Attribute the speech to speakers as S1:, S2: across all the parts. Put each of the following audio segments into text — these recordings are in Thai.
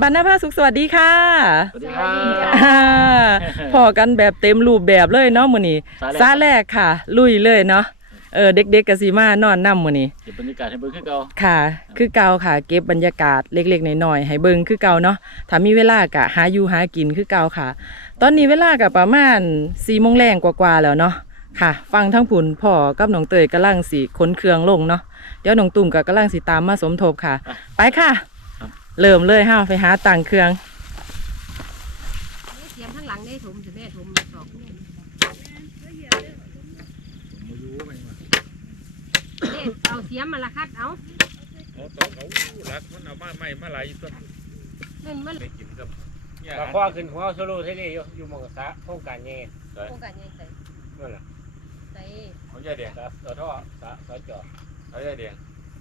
S1: บรรณภาสุขสวัสดีค่ะ
S2: สวัสดีครับ
S1: พอกันแบบเต็มรูปแบบเลยเนาะมื้อนี้ซาแรกค่ะ ลุยเลยเนาะเด็กๆก็สิมานอนนำมื้อนี้
S2: เก็บบรรยากาศให้เบิ่งคือเก่า
S1: ค่ะคือเก่าค่ะเก็บบรรยากาศเล็กๆน้อยๆให้เบิ่งคือเก่าเนาะถ้ามีเวลาก็หาอยู่หากินคือเก่าค่ะ ตอนนี้เวลาก็ประมาณ 4:00 นกว่าๆแล้วเนาะค่ะ ฟังทั้งผุนพ่อกับน้องเตยกำลังสิขนเครื่องลงเนาะเดี๋ยวน้องตุ่มก็กำลังสิตามมาสมทบค่ะไปค่ะเริ่มเลยห้าไปหาตังเครื่อง
S3: เสียมข้างหลังได้ถมถึงแม่ถมสองนี่เอาเสียมมาละคัดเอา
S4: ต้องเขารักมันเอามาไม่มาไหลต้น
S3: มัน
S4: ไปกินกับ
S2: ตะคว้าขึ้นหัวโซโล่เทเลอยู่มองสะโครงการยังไง
S3: โครงการยังใส่
S2: นั่นแหละ
S3: ใส่
S4: เขาใหญ่แดง
S2: ต่อท่อสะจอด
S4: เขาใหญ่แดง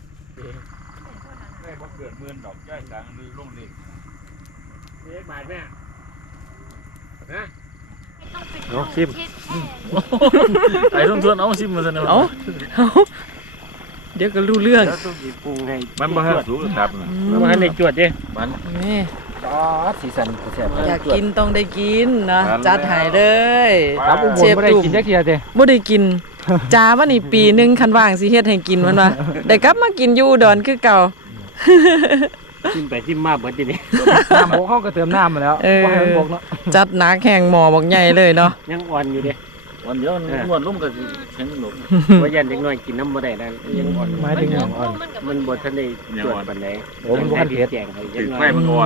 S4: ไม่พอเกิดมื่นดอกย่อยจางลือลงดิ
S2: นี่บาทแม่นะ
S4: เอาชิมไอ้ต้องทวนเอาชิมมาซะนะ
S1: เอาเดี๋ยวก็รู้เรื่อง
S2: ต้องกินปรุงให้
S4: มันบ่ให้ถูกครับ
S2: มันให้ในจวดดิ
S4: มัน
S1: นี่
S2: สีสันแซ่บ
S1: อยากกินต้องได้กินนะจัดให้เลย
S2: เชฟตุ่มบ่ได้กินจักเที่ยเด้
S1: บ่ได้กินจ้าว่านี่ปีนึงคันว่างสิเฮ็ดให้กินมันว่าได้กลับมากินอยู่ดอนคือเก่า
S2: ชิมไปชิมมาเบิดทีนี้
S5: น้ำบกเขาก็เติมน้ำมาแล้วว่าให้มันบกเนาะ
S1: จัดหนักแข่งหมอบอกใหญ่เลยเนาะ
S2: ยังอ่อนอยู่เด้
S4: วันเดียวม้วนลุ่มก็แข็งหลบ
S2: ว่ายันเด็กน้อยกินน้ำบ่ได้นั่นยังอ่อน
S5: หมายถึงยังอ่อน
S2: มันบ่ทันได้จวดปานใด
S5: โอ้มันบ่ทันเผ็ด
S2: แจงให้
S4: ถึงไฟมันอ่อน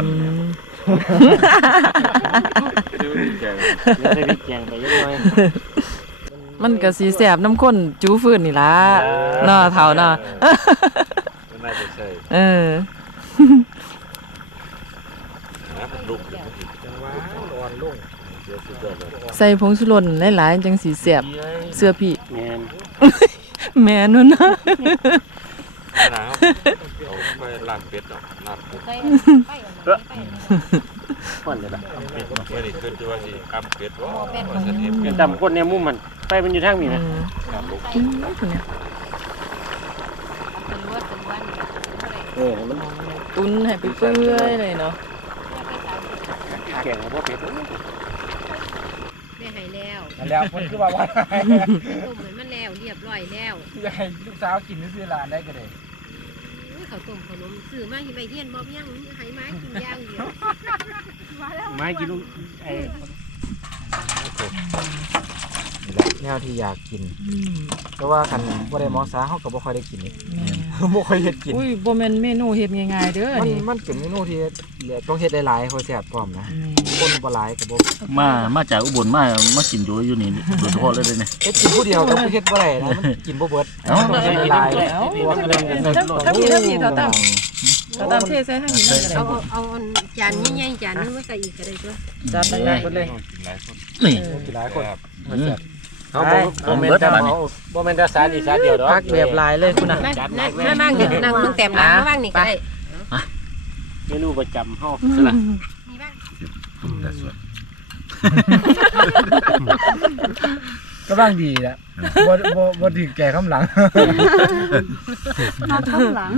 S2: ได้พริกแจงไปยังน้อย
S1: มันก็สีแสบน้ำข้นจูฟื้นนี่ล่ะเนาะเฒ่าเนาะ
S4: น่าจะใช่
S1: ใส่ผงชูรสหลายๆจังสีแสบเสื้อพี่แม่นุ่นนะ
S4: ไปล้างเป็ดดอกล้างเป็ด
S2: ก่อนเลยล่ะ
S4: ไม่ได้ขึ้นที่ว่าสิอ้ำเป็ดว่า
S2: ดำคนในมุมมันไปมันอยู่ทางนี้นะครับ
S1: มันตุ้นให้ไปเปื่อยเลยเนาะ
S2: แกงบ่เผ็ด
S3: ได้ให้แล้ว
S5: แล้วคนคือว่า
S3: ต้มเหมือนมันแล้วเรียบร้อยแล้ว
S5: อยากให้ลูกสาวกินซื้อร้านได้ก็ได้
S3: เขาต้มขนมซื้อมาให้ไปเฮียนบ่ยังให้ไม้กินย่างเดียว
S2: ไม้กินลูก
S5: แนวที่อยากกินเพราะว่าคันบ่ได้หมอสาเฮาก็บ่ค่อยได้กินนี่บ่ค่อยเฮ็ดกิน
S1: อุ้ยบ่แม่นเมนูเฮ็ดง่ายๆเด้อนี่
S5: มันเป็นเมนูที่ต้องเฮ็ดหลายๆค่อยแซ่บพร้อมนะคนบ่หลายก็บ่
S2: มาจากอุบลมากินอยู่นี่โดยเฉพาะเลยเนี่ย
S5: เฮ็ดกินผู้เดียวก็เฮ็ดบ่ได้นะมันกินบ่เบิดต้องเฮ็ดหลาย
S1: ถ้ามีเท่าตามเทใส่ทั้งนี้นั่นก็ได้
S3: เอาจานใหญ่ๆจานนึงมาใส่อีกก็ได้ตัว
S1: จานใหญ่ๆ
S5: เลย
S2: นี่
S5: หลายคน
S2: เอาบ่แม่นแต่บ่แม่นแต่สาดีสาเดียวดอก
S1: พักแบบหลายเลยคุณน่ะ
S3: นั่งนี่นั่งมึงแต้มหลังมาบ้างนี่ก็ได้
S2: เมนูประจำเฮาซั่นล่ะ
S3: มีบ้าง
S5: ก็บ้างดีแหละบ่ถึงแก่ข้างหลัง
S3: ข้างหลัง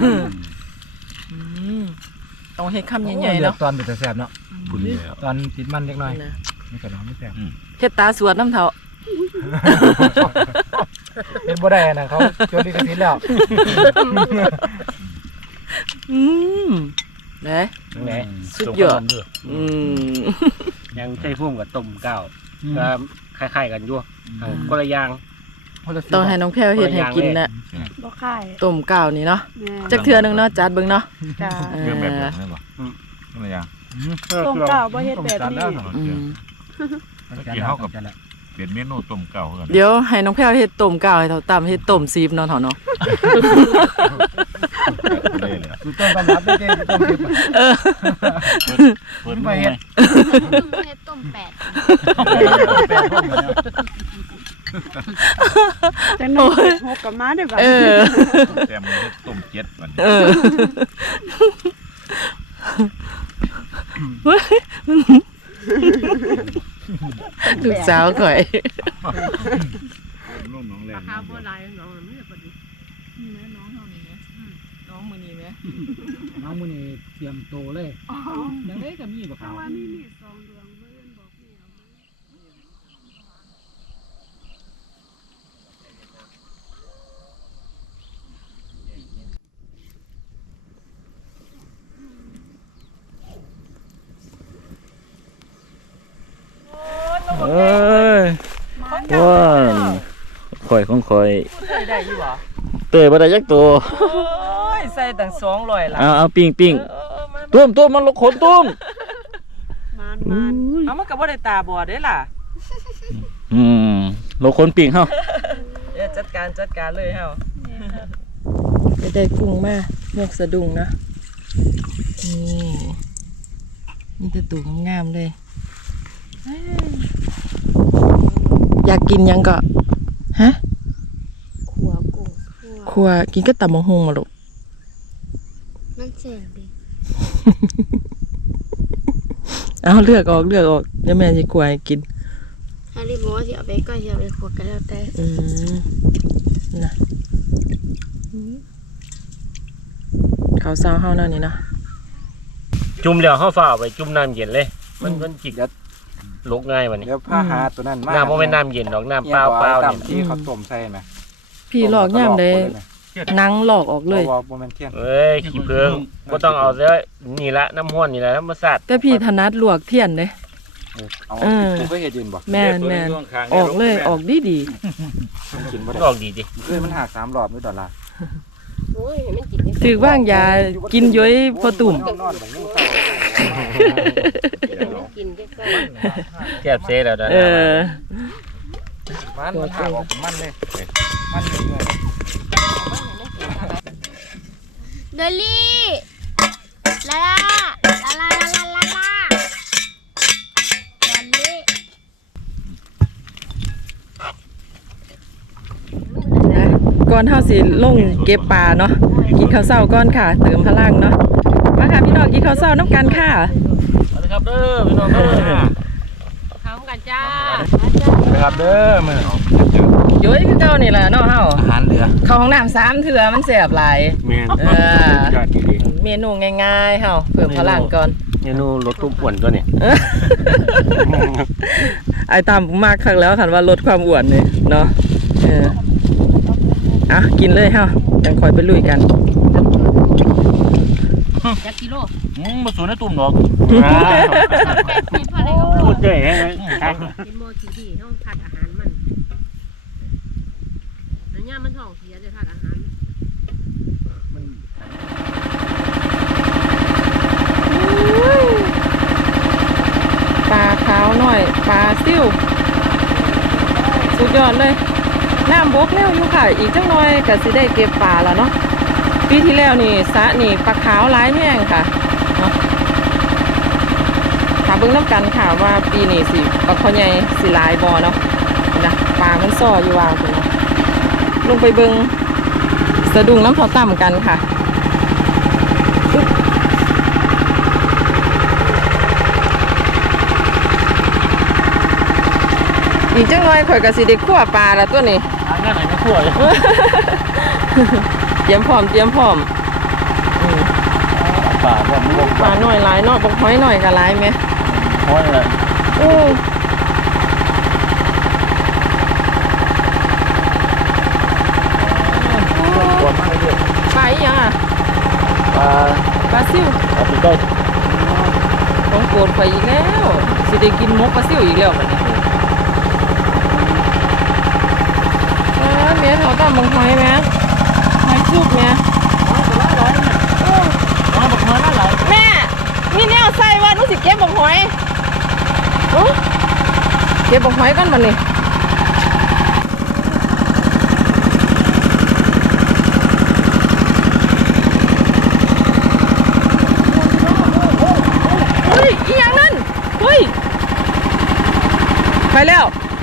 S1: ต้องเฮ็ดคำใหญ่ๆเนาะ
S5: ตอนเป็นแต่แซ่บเนาะตอนติดมันเล็กน้อยไม่กระน้องไม่แซ่บ
S1: เฮ็ดตาสวดน้ำเถา
S5: เป็นบ่ได้นะเขาโจลิกสิทธิ์แล้ว
S1: เด้สุดยอด
S2: ยังใช้พุ่มกับต้มก้าวก็คล้ายๆกันอยู่คนละอย่าง
S1: ต้องให้น้องแพรวเฮ็ดให้กินน่ะ
S3: บ่คล้าย
S1: ต้มก้าวนี่เนาะจักเทื่อนึงเนาะจัดเบิ่งเนาะ
S3: จ้า
S4: เรื่องแบบนั้นบ่คนละอย่าง
S3: ต้มก้าวบ่เฮ็ดแบบนี้
S4: กินเฮากับเป็นเมนูต้มเก่ากัน
S1: เดี๋ยวให้น้องแพรวเฮ็ดต้มก้าวให้เฒ่าตำเฮ็ดต้มซีบเนาะเฒ่าเนาะ
S5: คือต้มตำรับไม่ได้ต้มซีบ
S4: เปิดมาเฮ็
S3: ดต้ม8จังหน่อย6กับมาได้บ่
S4: แต่มันเฮ็ดต้ม7มัน
S1: ลูกสาวข่อย
S4: น้องแรง
S3: ราคาบ่หลายน้องมันจะพอดีน้องเท่านี้น้อง
S1: เอามือนี้ไหม
S5: เอามื้อนี้เตรียมโตเลยยังไงก็มีบ่ขาว
S3: ว่ามีมี2ดวงเพิ่นบอกแม่เอามา
S4: เอ้ยว้าวข่อยของข่อย
S1: ใส่ได้อยู่บ่
S4: เตยบ่ได้จักตัว
S1: โอ้ยใส่ตั้ง200ล่ะ
S4: เอาปิ้ง
S1: มา
S4: ตุ้มมันลกขนตุ้ม
S1: เอามันก็บ่ได้ตาบอดเด้ล่ะ
S4: อืมลกขนปิ้งเฮา
S1: เดี๋ยวจัดการเลยเฮาไปได้กุ้งมายกสะดุ้งนะนี่แต่ตัวงามๆเลยอยากกินยังก็ฮะ
S3: ขัวกุ้ง
S1: ครัวกินก็ตำบักหุ่งมาลูก
S3: มันแซ่บดิ
S1: เอาเลือกออกเดี๋ยวแม่สิครัวให้กิน
S3: ถ้ารีบบอกว่าสิเอาไปก็สิเอาไปขัวก็แล้วแต่
S1: นะเขาวเศร้าเฮานั่นนี่เนาะ
S2: จุ่มแล้วเฮาฟ้าเอาไปจุ่มน้ำเย็นเลย มันจิกลกง่ายวันนี้
S5: เดี๋ยวพาหาตัวนั้นมา
S2: น้ำบ่แม่นน้ำเย็นดอกน้ำเปล่าๆ
S5: ตา
S2: นี่
S5: มที่เขาต้มใส่ไหม
S1: พี่หลอกย่ามได้หนังหลอกออกเลย
S5: บ่แม่นเที่ยง
S2: เอ้ยขี้เพิงบ่ต้องเอาเด้อนี่ละน้ำห้วนนี่ละธรรมชาติ
S1: แต่พี่ถนัดลวกเทียนเด้
S5: เอา
S1: เออ
S5: กูก็เฮ็ดยืนบ่
S1: แม่นออกเลยออกดี
S5: มันกินบ่ได้
S2: ออกดีดิ
S5: มันหัก3รอบด้วยดอลลาร์
S3: โอ้ยให้มันกินได้
S1: ถือว่างยากินย้อยพอตุ่ม
S5: นอนแบบนี้
S3: มันกินได้ก็
S2: แซ่บเซ่แล้วเด้อ
S5: มันหักออกเป็นมันเลยมันเลย
S3: เดลี่ลาลาลาลาลาลาลาลาเดลี่
S1: นะก่อนเฮาสิลงเก็บปลาเนาะกินข้าวเช้าก่อนค่ะ เติมพลังเนาะมาค่ะพี่น้องกินข้าวเช้าน้ำกันค่ะ
S4: สวัสดีครับเด้อพี่น้องเด้อ
S3: พร้อมกันจ้า
S5: นะครับเด้อมื้อ
S1: ย้อยคือเก่านี่แหละเนาะเฮา
S5: อาหารเหลือ
S1: เข้าห้องน้ำ3เทื่อมันแซ่บหลาย
S2: แม่น
S1: ย
S5: อดดี
S1: เมนูง่ายๆเฮาเพิ่มพลังก่อน
S2: เมนูรสตุ้มป่วนตัวนี้
S1: ไอ้ตามมากครั้งแล้วคันว่าลดความอ้วนนี่เนาะกินเลยเฮาจังคอยไปลุยกัน
S3: จักกิโล
S4: บ่สูนในตุ่มดอก
S3: เป็นพอได้ก็พ
S2: พู
S3: อ
S2: ดเด้ฮะ
S3: เป็นโมทีดีต้องผัดอาหารมันแล้วเนี่ยมันท้องเสียเลยผัดอาหาร
S1: ปลาขาวหน่อยปลาซิ่วสุดยอดเลยน้ำบกแล้วอยู่ค่ะอีกจังหน่อยก็สิได้เก็บปลาแล้วเนาะปีที่แล้วนี่สระนี่ปลาขาวหลายแม่งค่ะเนาะถ้าเบิ่งน้ำกันค่ะว่าปีนี้สิปลาคอใหญ่สิหลายบ่เนาะนะปลามันซ่ออยู่วางคุณเนาะลงไปเบิ่งสะดุ้งน้ำพอต่ำกันค่ะอีกจังน้อยข่อยก็สิได้คั่วปลาแล้วตัวนี้
S4: ทางงานไหนมาคั่วอยู่
S1: เตรียมพร้อม
S4: ป่าบ่มันลง
S1: ปลาหน่อยหลายเนาะบักหอยหน่อยก็หลายแม่
S4: พอนี่แหละ
S1: โอ้ปลาอีหยังอ่ะ
S4: ปลา
S1: ปลาซิ่ว
S4: ปลาปีกไก่
S1: ของโปรดข่อยอีกแล้วสิได้กินหมกปลาซิ่วอีกแล้วบัดนี้แม่เขาตามบักหอยแม่หอยชุบแม่
S4: เอาบักมานั่นหลาย
S1: แม่มีแนวใส่ว่าหนูสิเก็บบักหอยโอ้เก็บบักหอยก่อนบัดนี้เฮ้ยอีหยังนั่นเฮ้ยไปแล้ว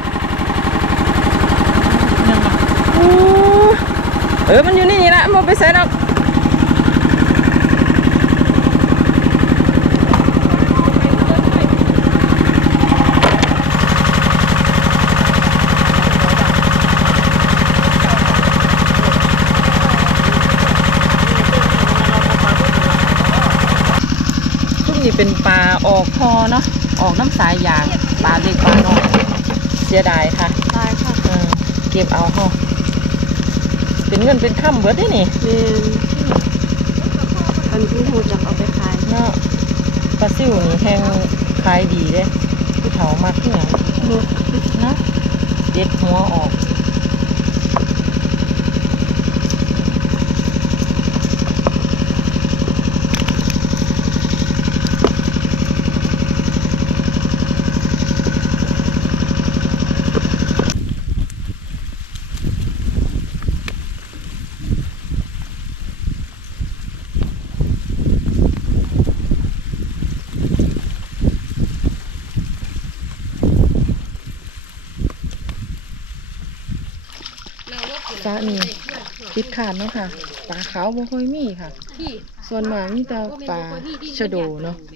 S1: อู้มันอยู่นี่ละมันไปใส่ดอกเป็นปลาออกคอเนาะออกน้ำสายยางปลาเล็กปลาน้อยเสียดายค่ะ
S3: ตายค่ะ
S1: เก็บเอาเฮาเป็นเงินเป็นค่ำเบิดได้นี่
S3: แม่นคันผู้หูจักเอาไปขาย
S1: เนาะปลาซิวนี่แห้งขายดีเด้ผู้เฒ่ามากขึ้นอหย่างนะเด็ดหัวออกปลานี่ติดขาดเนาะค่ะปลาขาวบ่ค่อยมีค่ะ ส่วนมากมีแต่ปลาชะโดเนาะ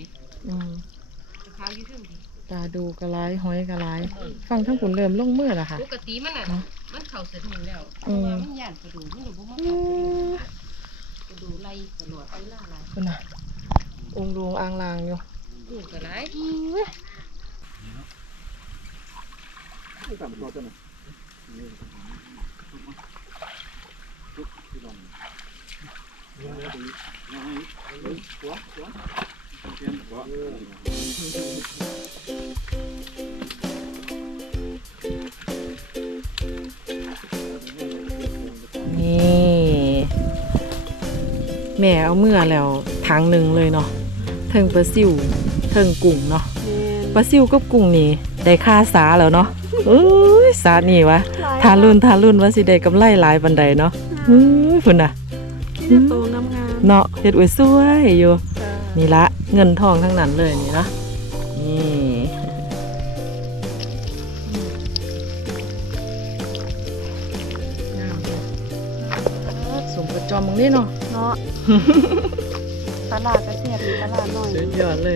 S1: ปลาดูกระไรหอยกระไรฟังทั้งผุนเริ่มลงมือแล้วค่ะ
S6: ปกติมันน่ะมันเข้าเสร็จหมดแล้วเพ
S1: อื
S6: ราะ
S1: ม
S6: ว่ามันย่านกระดูกมันบ่มากระดูกไล่ตลอดไปล่าหลาย
S1: คุณน่ะองค์ดวงอ่างลางอยู่
S6: ลูกก็หลาย
S1: นี่แม่เอาเมื่อแล้วทางหนึ่งเลยเนาะเทิงปลาซิวเทิงกุ้งเนาะปลาซิวกับกุ้งนี่ได้ค่าสาแล้วเนาะเอ้ยสานี่วะทารุ่นว่าสิได้กำไรหลายบันไดเนาะเฮ้ยพุ่นน่ะ
S3: นี่โตน้ำงาม
S1: เนาะเฮ็ดอวยสวยอยู่นี่ละเงินทองทั้งนั้นเลยนี่เนาะนี่งามเลยสมประจอมมึงนี่เนาะ
S3: เนาะตลาดก็เสียบตลาดหน่อย
S1: สุดยอดเลย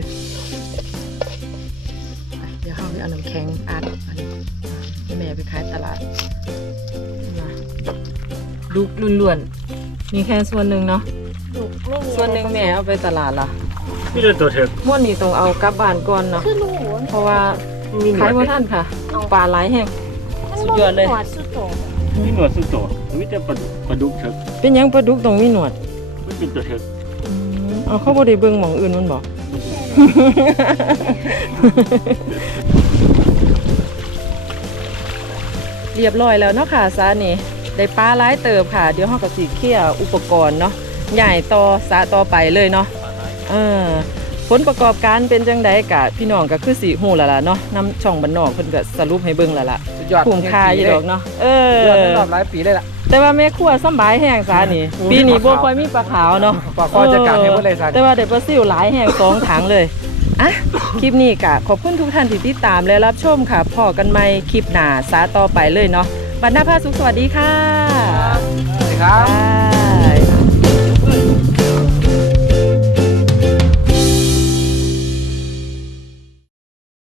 S1: ไปเดี๋ยวเข้าไปเอาน้ำแข็งอัดอันนี้ให้แม่ไปขายตลาดมาดูล้วนๆมีแค่ส่วนหนึ่งเนาะ
S3: ลูกไม่มี
S1: ส่วนหนึ่งแม่เอาไปตลาดล่ะ
S2: นี่เรื่องตัวเถิก
S1: ม้วนนี่ต้องเอากลับบ้านก่อนเนาะ
S3: คือหนู
S1: เพราะว่า
S2: มีหนว
S1: ขาย
S2: ด
S1: ว่าท่านค่ะปลาหลายแห้ง สุดยอดเลย
S3: หัวสุดโต
S2: มีหนวดสุดโต่งมีแต่ปลาดุกเถิก
S1: เป็นหยังปลาดุกต้องมีหนวด
S2: มันเป็นตัวเถิก
S1: เอาเข้าบ่ได้เบิ่งหม่องอื่นมันบอก เรียบร้อยแล้วเนาะค่ะซานี่ได้ปลาหลายเติบค่ะ เดี๋ยวเฮาก็สิเคลียร์อุปกรณ์เนาะใหญ่ต่อสะต่อไปเลยเนาะผลประกอบการเป็นจังไดกะพี่น้องก็คือสิฮู้แล้วล่ะเนาะนำช่องบ้านนอกเพิ่นก็สรุปให้เบิ่งแล้วล่ะ
S5: สุดยอด
S1: คุ้มค่าอยู่ดอกเนาะ
S5: สุดยอดในรอบหลายปีเลยล่ะ
S1: แต่ว่าแม่ครัวสำบายแห้งซานี่ ปีนี้บ่ค่อยมีปลาขาวเนาะ
S5: ปลาคอจะกัดให้หมดเลยซะ
S1: แต่ว่าได้ปลาซิวหลายแห้ง2ถังเลยอ่ะคลิปนี้ก็ขอบคุณทุกท่านที่ติดตามและรับชมค่ะพอกันใหม่คลิปหน้าสาต่อไปเลยเนาะบัดหน้าพาสุขสวัสดีค่ะ
S5: สวัสดีครับ
S1: ค่ะ